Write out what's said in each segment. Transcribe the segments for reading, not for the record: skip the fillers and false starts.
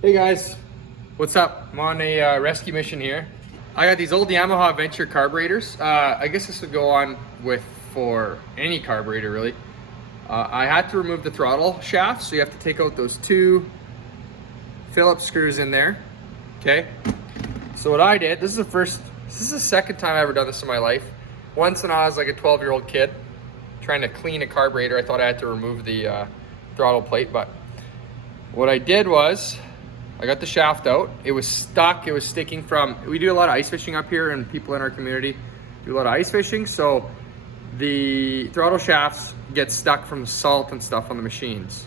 Hey guys, what's up? I'm on a rescue mission here. I got these old Yamaha Venture carburetors. I guess this would go on with for any carburetor really. I had to remove the throttle shaft, so you have to take out those two Phillips screws in there. Okay. So what I did, this is the second time I've ever done this in my life. Once when I was like a 12-year-old kid trying to clean a carburetor, I thought I had to remove the throttle plate, but what I did was I got the shaft out. It was stuck. It was sticking from, we do a lot of ice fishing up here, and people in our community do a lot of ice fishing. So the throttle shafts get stuck from salt and stuff on the machines.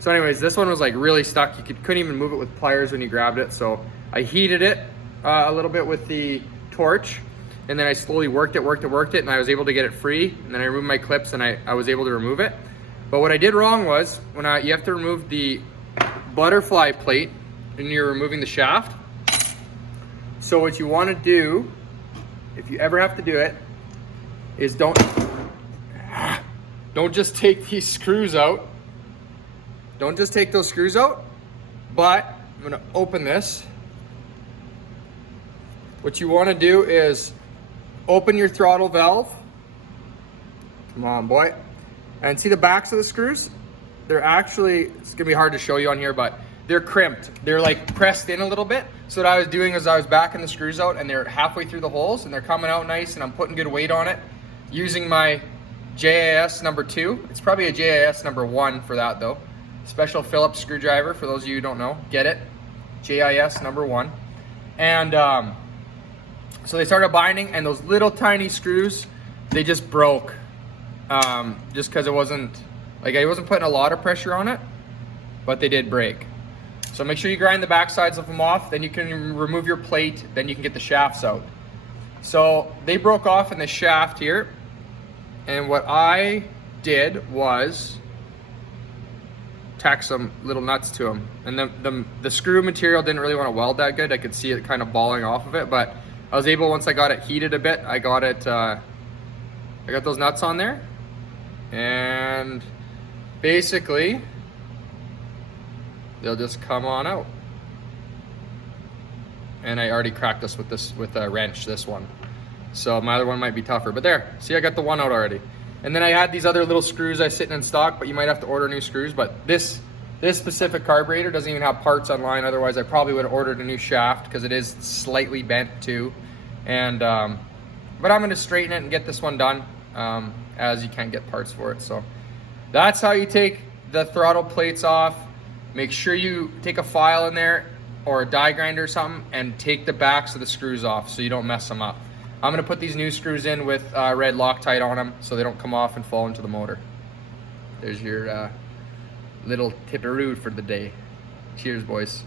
So anyways, this one was like really stuck. You couldn't even move it with pliers when you grabbed it. So I heated it a little bit with the torch, and then I slowly worked it, and I was able to get it free. And then I removed my clips, and I was able to remove it. But what I did wrong was, you have to remove the butterfly plate and you're removing the shaft. So what you want to do, if you ever have to do it, is don't just take these screws out. Don't just take those screws out, but I'm going to open this. What you want to do is open your throttle valve. Come on, boy. And see the backs of the screws? They're actually, it's gonna be hard to show you on here, but they're crimped. They're like pressed in a little bit. So what I was doing is I was backing the screws out, and they're halfway through the holes, and they're coming out nice, and I'm putting good weight on it using my JIS number 2. It's probably a JIS number 1 for that though. Special Phillips screwdriver, for those of you who don't know, get it. JIS number 1. And so they started binding, and those little tiny screws, they just broke. Just because it wasn't, like, I wasn't putting a lot of pressure on it, but they did break. So make sure you grind the back sides of them off, then you can remove your plate, then you can get the shafts out. So they broke off in the shaft here, and what I did was tack some little nuts to them. And the screw material didn't really want to weld that good. I could see it kind of balling off of it, but I was able, once I got it heated a bit, I got those nuts on there. And basically they'll just come on out. And I already cracked this with a wrench, this one. So my other one might be tougher, but there, see, I got the one out already. And then I had these other little screws I sitting in stock, but you might have to order new screws. But this specific carburetor doesn't even have parts online. Otherwise I probably would have ordered a new shaft, because it is slightly bent too. And but I'm gonna straighten it and get this one done, as you can't get parts for it. So that's how you take the throttle plates off. Make sure you take a file in there or a die grinder or something, and take the backs of the screws off so you don't mess them up. I'm gonna put these new screws in with red Loctite on them so they don't come off and fall into the motor. There's your little tipperoo for the day. Cheers, boys.